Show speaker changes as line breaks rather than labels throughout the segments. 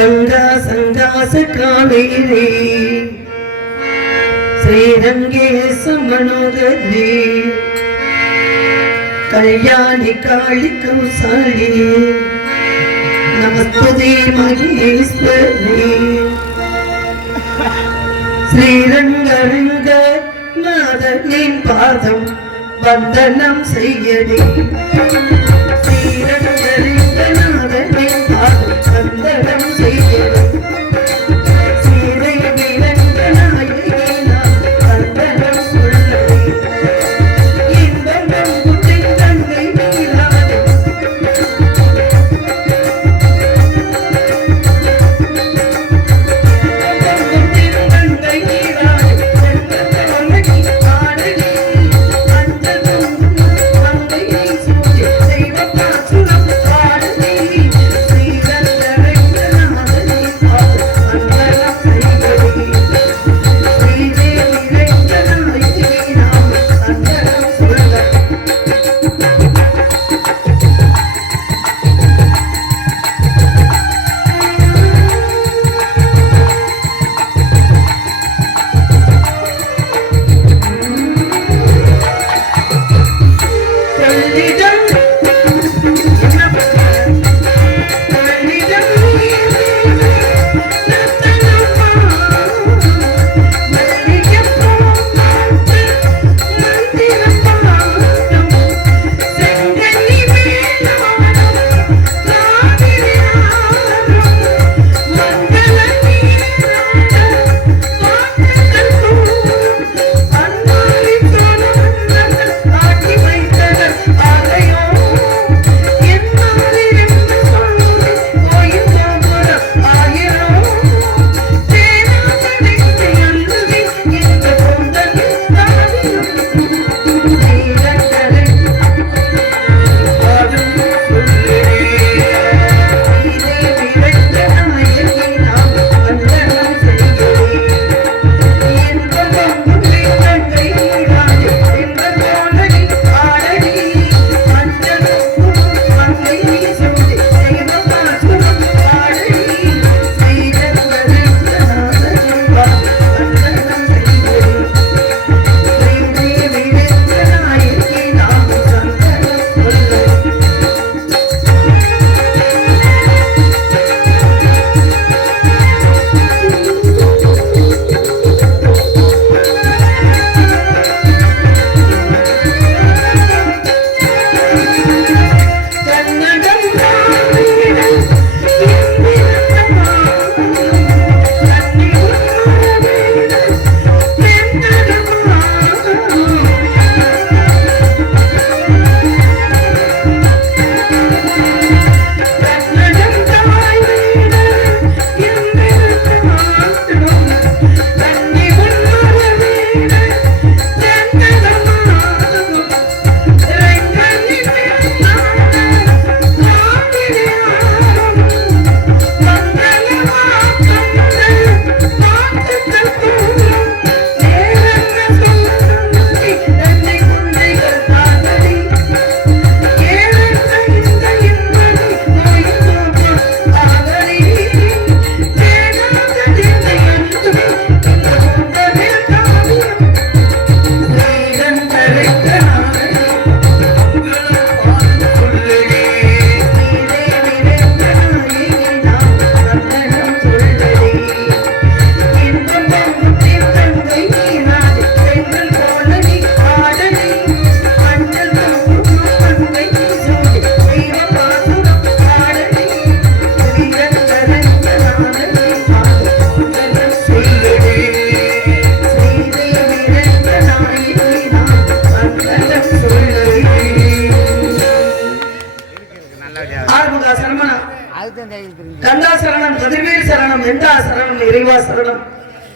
கங்கா சங்காச காவேரி. ஸ்ரீரங்கே மனோகரி கல்யாணி காளி கௌசாலி. நமஸ்துதே மகேஸ்வரி. ஸ்ரீரங்கரங்க நாதனின் பாதம் வந்தனம் செய்யடி. நாதனின் பாதம்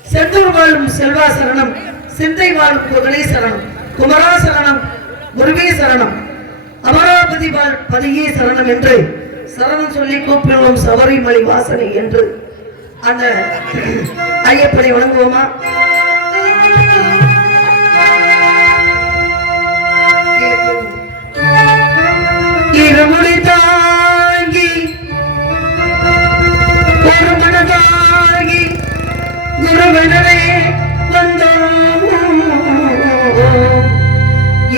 செந்தூர் வாழும் செல்வா சரணம் சிந்தை வாழும் குகலை சரணம் குமரா சரணம் முருகே சரணம் அமராவதி பதியே சரணம் என்று சரணம் சொல்லி கூப்பிடுவோம் சபரிமலை வாசனை என்று. அந்த ஐயப்பனை வணங்குவோமா? இருமுறை தாங்கி ஒரு மனதான் மன்னரே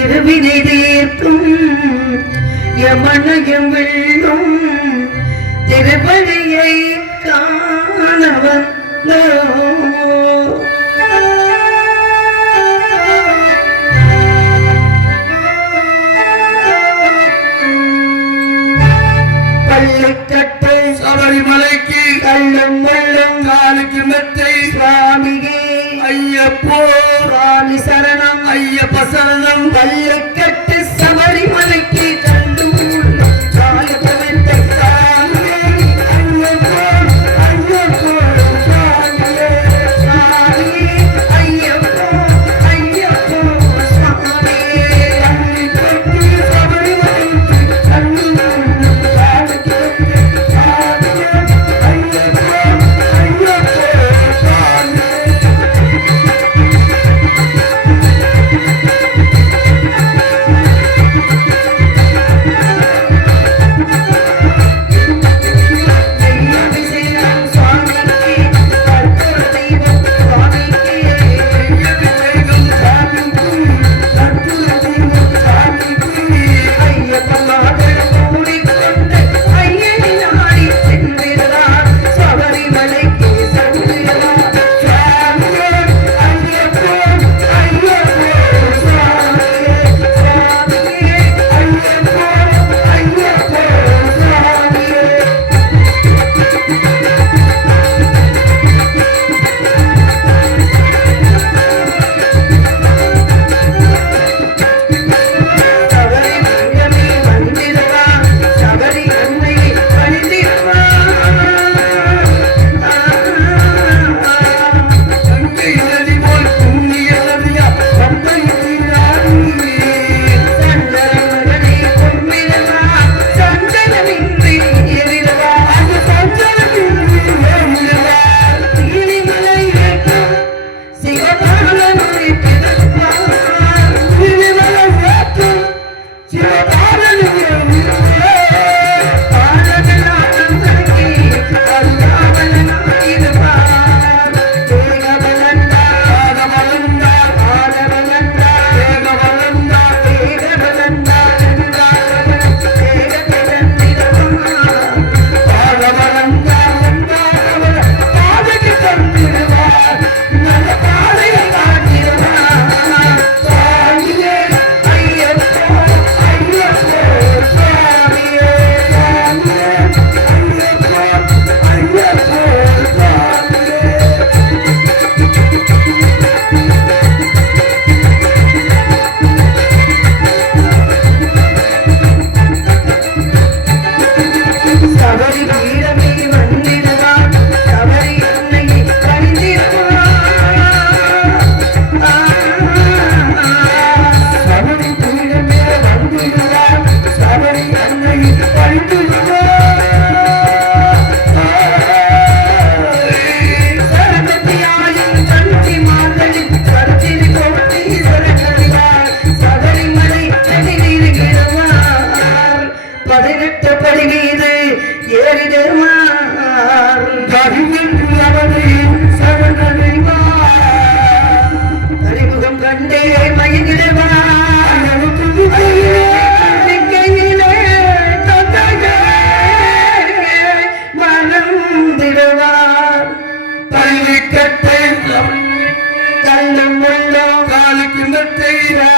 இருவினை தீர்த்தும் யமனயம் வெள்ளும் திருவழியை காண வந்தோ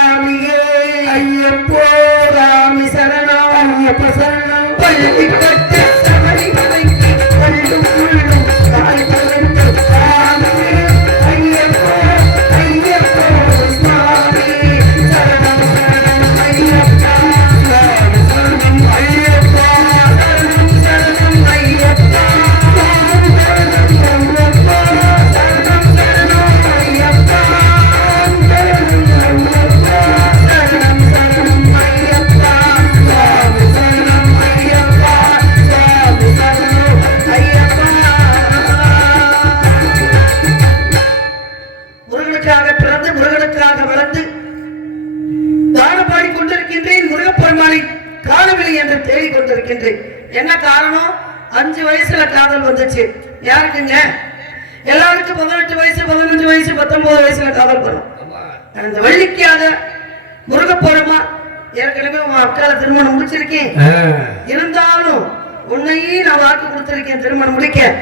¡Gracias! கொண்டிருக்கின்றேன் முருகப்பெருமானை காணவில்லை என்று தேடிக் கொண்டிருக்கின்றேன். என்ன காரணம்? அஞ்சு வயசுல காதல் வந்துச்சு. யாருக்குங்க? எல்லாருக்கும் பதினெட்டு வயசு பதினஞ்சு வயசு பத்தொன்பது வயசுல காதல் வரும். அந்த வள்ளிக்காத முருகப்பெருமா ஏற்கனவே உன் அக்கால திருமணம் முடிச்சிருக்கேன். இருந்தாலும் உன்னையும் நான் வாக்கு கொடுத்திருக்கேன் திருமணம் முடிக்க.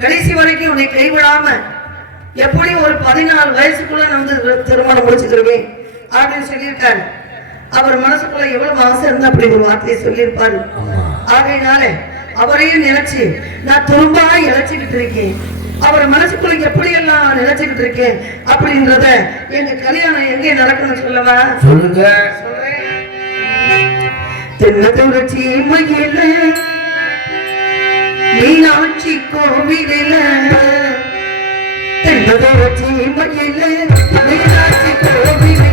கடைசி வரைக்கும் உன்னை கைவிடாம எப்படியும் ஒரு பதினாலு வயசுக்குள்ள நான் வந்து திருமணம் முடிச்சுக்கிருவேன். அப்படின்னு சொல்லியிருக்காரு. அவர் மனசுக்குள்ள எவ்வளவு ஆசை இருந்தா அப்படி ஒரு வார்த்தையை சொல்லியிருப்பாரு. ஆகையினால அவரையும் நினைச்சு நான் துரும்பா இழைச்சிக்கிட்டு இருக்கேன். அவர் மனசுக்குள்ள எப்படி எல்லாம் நினைச்சுக்கிட்டு இருக்கேன்? அப்படின்றத எங்க கல்யாணம் எங்கே நடக்கணும் சொல்லவா?
சொல்லுங்க.
தென்னதுரட்சி மயில மீனாட்சி கோவிலில. தென்னதுரட்சி மயில மீனாட்சி கோவிலில.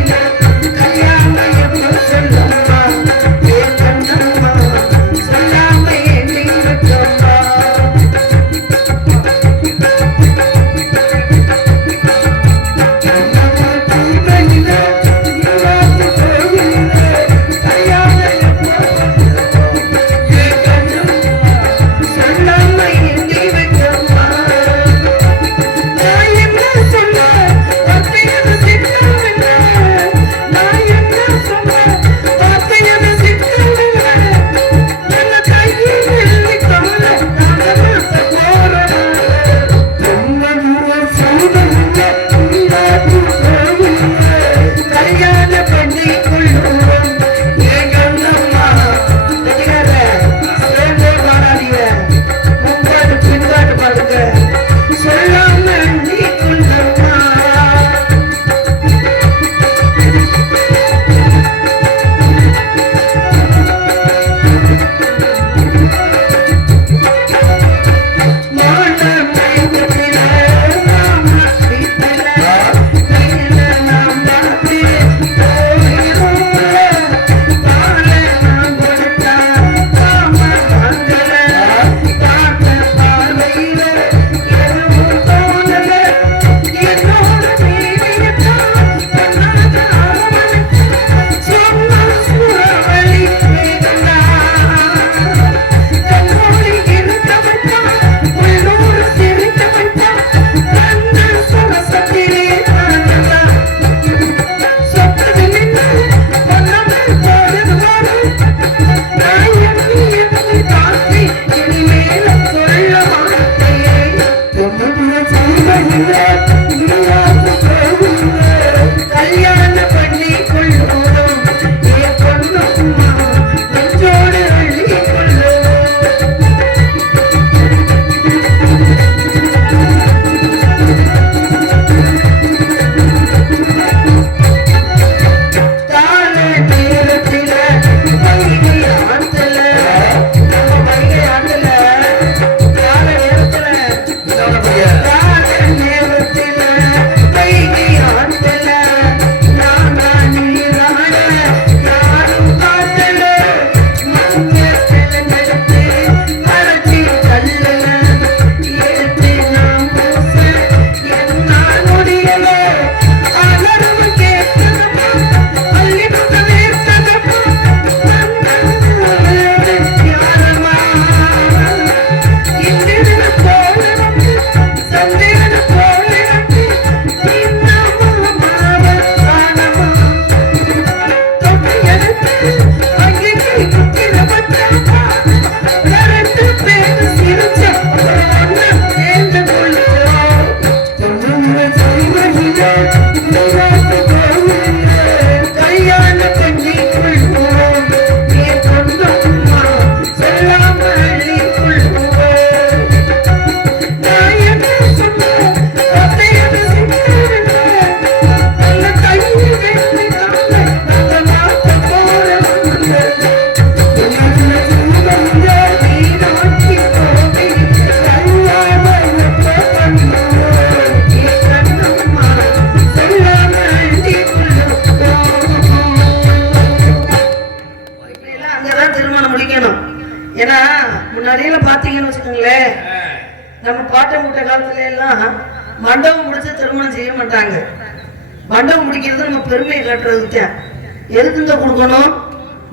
கொடுக்கணும்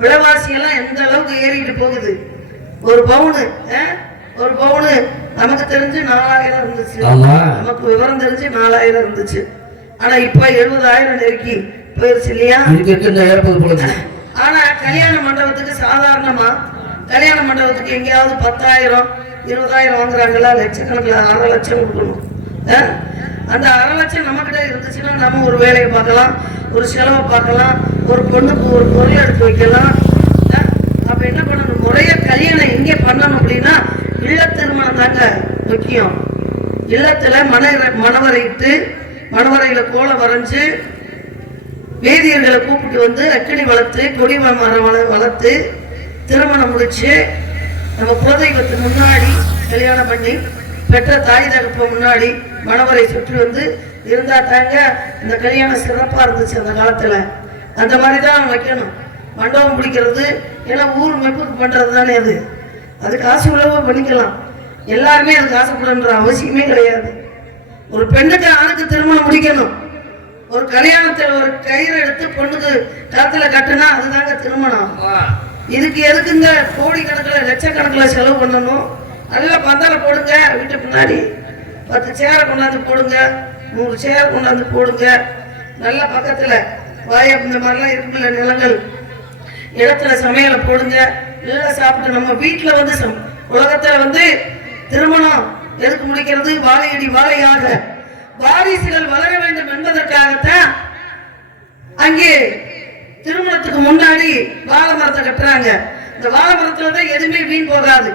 விலைவாசி எல்லாம் எந்த அளவுக்கு ஏறிட்டு போகுது? ஒரு பவுனு? ஒரு பவுனு நமக்கு தெரிஞ்சு நாலாயிரம் இருந்துச்சு. நமக்கு விவரம் தெரிஞ்சு நாலாயிரம் இருந்துச்சு. ஆனா இப்ப எழுபதாயிரம் நெருக்கி போயிருச்சு இல்லையா? ஆனா கல்யாண மண்டபத்துக்கு சாதாரணமா கல்யாண மண்டபத்துக்கு எங்கேயாவது பத்தாயிரம் இருபதாயிரம் வாங்குறாங்களா? லட்சக்கணக்கில் அரை லட்சம் கொடுக்கணும்? அந்த அரை லட்சம் நம்மகிட்ட இருந்துச்சுன்னா நம்ம ஒரு வேலையை பார்க்கலாம் ஒரு செலவை பார்க்கலாம் ஒரு பொண்ணுக்கு ஒரு பொருள் எடுத்து வைக்கலாம். அப்ப என்ன பண்ணணும்? முறைய கல்யாணம் எங்கே பண்ணணும் அப்படின்னா இல்ல திருமணம் தாங்க முக்கியம். இல்லத்துல மன மணவரையிட்டு மணவரையில கோலம் வரைஞ்சு வேதியர்களை கூப்பிட்டு வந்து அக்கினி வளர்த்து கொடி மரம் வள- வளர்த்து திருமணம் முடிச்சு நம்ம குலதெய்வத்துக்கு முன்னாடி கல்யாணம் பண்ணி பெற்ற தாய் தகப்ப முன்னாடி மணவரை சுற்றி வந்து இருந்தா தாங்க இந்த கல்யாணம் சிறப்பா இருந்துச்சு அந்த காலத்துல. அந்த மாதிரி தான் வைக்கணும். மண்டபம் பிடிக்கிறது ஏன்னா ஊர் மெப்புக்கு பண்றது தானே அது. அது காசு உள்ளவோ பண்ணிக்கலாம். எல்லாருமே அதுக்கு ஆசைப்படன்ற அவசியமே கிடையாது. ஒரு பெண்ணுக்கு ஆணுக்கு திருமணம் முடிக்கணும். ஒரு கல்யாணத்துல ஒரு கயிறு எடுத்து பொண்ணுக்கு கழுத்துல கட்டுனா அதுதாங்க திருமணம். இதுக்கு எதுக்குங்க கோடி கணக்கில் லட்சக்கணக்கில் செலவு பண்ணணும்? நல்லா பந்தல போடுங்க வீட்டு பின்னாடி. பத்து சேரை கொண்டாந்து போடுங்க நூறு சேர் கொண்டாந்து போடுங்க. நல்லா பக்கத்துல வாய் இந்த மாதிரிலாம் இருக்குல்ல நிலங்கள். இடத்துல சமையலை போடுங்க. நல்லா சாப்பிட்டு நம்ம வீட்டுல வந்து சம்- உலகத்துல வந்து திருமணம் எதுக்கு முடிக்கிறது? வாழையடி வாழையாக. வாரிசுகள் வளர வேண்டும் என்பதற்காகத்தான் அங்கே திருமணத்துக்கு முன்னாடி வாழை மரத்தை கட்டுறாங்க. இந்த வாழை மரத்துல தான் எதுவுமே வீண் போகாது.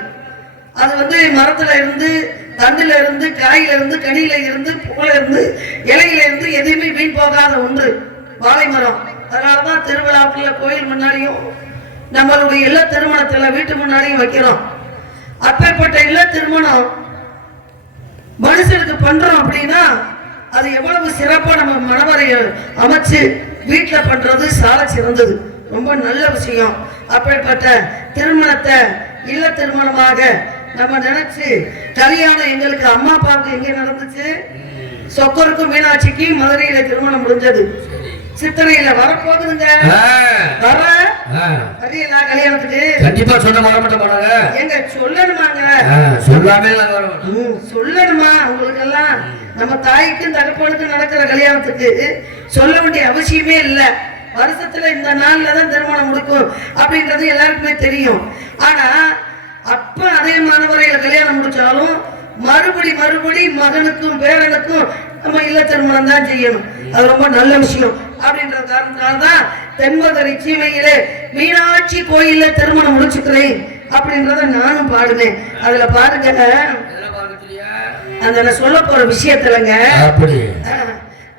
அது வந்து மரத்துல இருந்து தண்டுல இருந்து காயில இருந்து கனியில இருந்து பூல இருந்து இலையில இருந்து எதுவுமே வீண் போகாத ஒன்று. வாழை மரம் அதனாலதான் திருவிழாக்குள்ள கோயில் முன்னாடியும் நம்மளுடைய இல்ல திருமணத்துல வீட்டு முன்னாடியும் வைக்கிறோம். அப்பேற்பட்ட இல்ல திருமணம் மனுஷனுக்கு பண்றோம் அப்படின்னா அது எவ்வளவு சிறப்பா நம்ம மனவரைய அமைச்சு வீட்டுல பண்றது சால சிறந்தது. ரொம்ப நல்ல விஷயம். அப்படிப்பட்ட திருமணத்தை இல்ல திருமணமாக நம்ம நினைச்சு கல்யாணம் எங்களுக்கு அம்மா அப்பாவுக்கு எங்க நடந்துச்சு? சொக்கருக்கும் மீனாட்சிக்கு மதுரையில திருமணம் முடிஞ்சது. சித்தனையில வரப்போகுதுங்க வர வரீங்களா கல்யாணத்துக்கு
கண்டிப்பா சொன்ன மாட்ட மாட்டாங்க
எங்க சொல்லணுமாங்க?
சொல்லாமே வர மாட்டோம்.
சொல்லணுமா? உங்களுக்கு எல்லாம் நம்ம தாய்க்கும் தகப்பனுக்கும் நடக்கிற கல்யாணத்துக்கு சொல்ல வேண்டிய அவசியமே இல்ல. வருஷத்துல இந்த நாள்ல தான் திருமணம் முடிக்கும் அப்படின்றது எல்லாருக்குமே தெரியும். ஆனா அப்ப அதே மாணவரையில கல்யாணம் முடிச்சாலும் மறுபடி மறுபடி மகனுக்கும் பேரனுக்கும் நம்ம இல்ல திருமணம் தான் செய்யணும். அது ரொம்ப நல்ல விஷயம். அப்படின்ற காரணத்தினால தான் தென்மதுரை சீமையிலே மீனாட்சி கோயில்ல திருமணம் முடிச்சுக்கிறேன் அப்படின்றத நானும் பாடுனேன். அதுல பாருங்க. அந்த நான் சொல்ல போற விஷயத்துலங்க.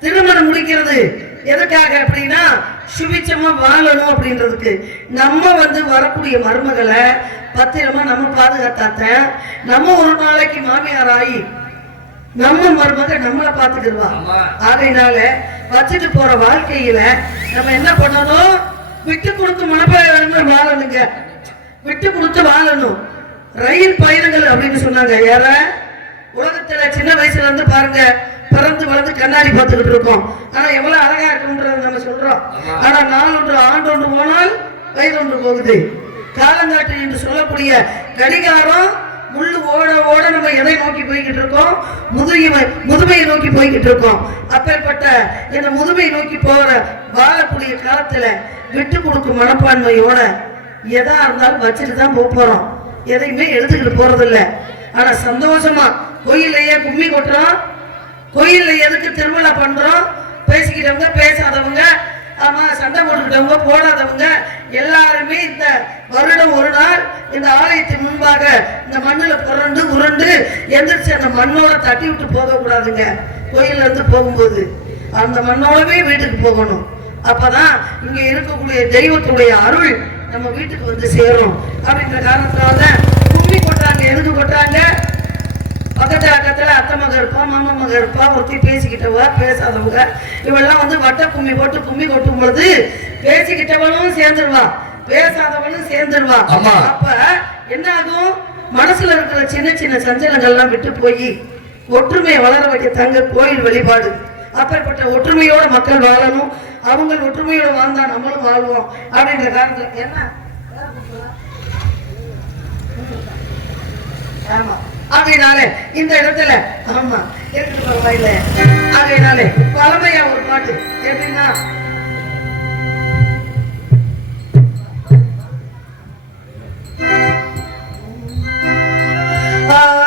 திருமணம் முடிக்கிறது எதுக்காக அப்படின்னா சுபிச்சமா வாழணும் அப்படின்றதுக்கு. நம்ம வந்து வரக்கூடிய மருமகளை பத்திரமா நம்ம பாதுகாத்தாத்தேன். நம்ம ஒரு நாளைக்கு மாமியார் ஆகி நம்ம மருமக நம்மளை பார்த்துக்கிடுவா. ஆகையினால வச்சுட்டு போற வாழ்க்கையில நம்ம என்ன பண்ணணும்? விட்டு கொடுத்து மனப்பாடம் வாழணுங்க. விட்டு கொடுத்து வாழணும். ரயில் பயணங்கள் அப்படின்னு சொன்னாங்க. யார? உலகத்துல சின்ன வயசுல இருந்து பாருங்க பிறந்து வளர்ந்து கண்ணாடி பார்த்துக்கிட்டு இருக்கோம். ஆனா எவ்வளவு அழகா இருக்கும்ன்றது நம்ம சொல்றோம். ஆனா நாள் ஒன்று ஆண்டு ஒன்று போனால் வயது ஒன்று போகுது. காலங்காட்டு என்று சொல்லக்கூடிய கடிகாரம் முள்ளு ஓட ஓட நம்ம எதை நோக்கி போய்கிட்டு இருக்கோம்? முதுமை முதுமையை நோக்கி போய்கிட்டு இருக்கோம். அப்பேற்பட்ட இந்த முதுமையை நோக்கி போற வாழக்கூடிய காலத்துல விட்டு கொடுக்கும் மனப்பான்மையோட எதா இருந்தாலும் வச்சுட்டு தான் போக போறோம். எதையுமே எடுத்துக்கிட்டு போறது இல்லை ஆனா சந்தோஷமா கோயில்லையே கும்மி கொட்டுறோம். கோயில்ல எதுக்கு திருவிழா பண்றோம்? பேசிக்கிட்டவங்க பேசாதவங்க ஆமா சண்டை போட்டுக்கிட்டவங்க போடாதவங்க எல்லாருமே இந்த வருடம் ஒரு நாள் இந்த ஆலயத்தின் முன்பாக இந்த மண்ணில் புரண்டு உருண்டு எந்திரிச்சு அந்த மண்ணோட தட்டி விட்டு போகக்கூடாதுங்க கோயில்ல இருந்து போகும்போது. அந்த மண்ணோடவே வீட்டுக்கு போகணும். அப்பதான் இங்க இருக்கக்கூடிய தெய்வத்துடைய அருள் நம்ம வீட்டுக்கு வந்து சேரும். அப்படின்ற காரணத்தினால கும்மி கொட்டாங்க எதுக்கு கொட்டாங்க பக்கத்துல பக்கத்துல அத்தை மக இருப்பா மாமா மக இருப்பா ஒருத்தி பேசிக்கிட்டவ பேசாதவங்க. இவெல்லாம் வந்து வட்ட கும்மி போட்டு கும்மி கொட்டும் பொழுது பேசிக்கிட்டவனும் சேர்ந்துருவா பேசாதவனும் சேர்ந்துருவா. அப்ப என்ன ஆகும் மனசுல இருக்கிற சின்ன சின்ன சஞ்சலங்கள்லாம் விட்டு போய் ஒற்றுமையை வளர வைக்க தங்க கோயில் வழிபாடு. அப்பேற்பட்ட ஒற்றுமையோட மக்கள் வாழணும். அவங்க ஒற்றுமையோட வாழ்ந்தா நம்மளும் வாழ்வோம் அப்படின்ற காரணத்துல என்ன? ஆமா. அப்படின்னாலே இந்த இடத்துல ஆமா இருக்கு பரவாயில்ல. அப்படின்னாலே பழமையா ஒரு பாட்டு. எப்படின்னா Oh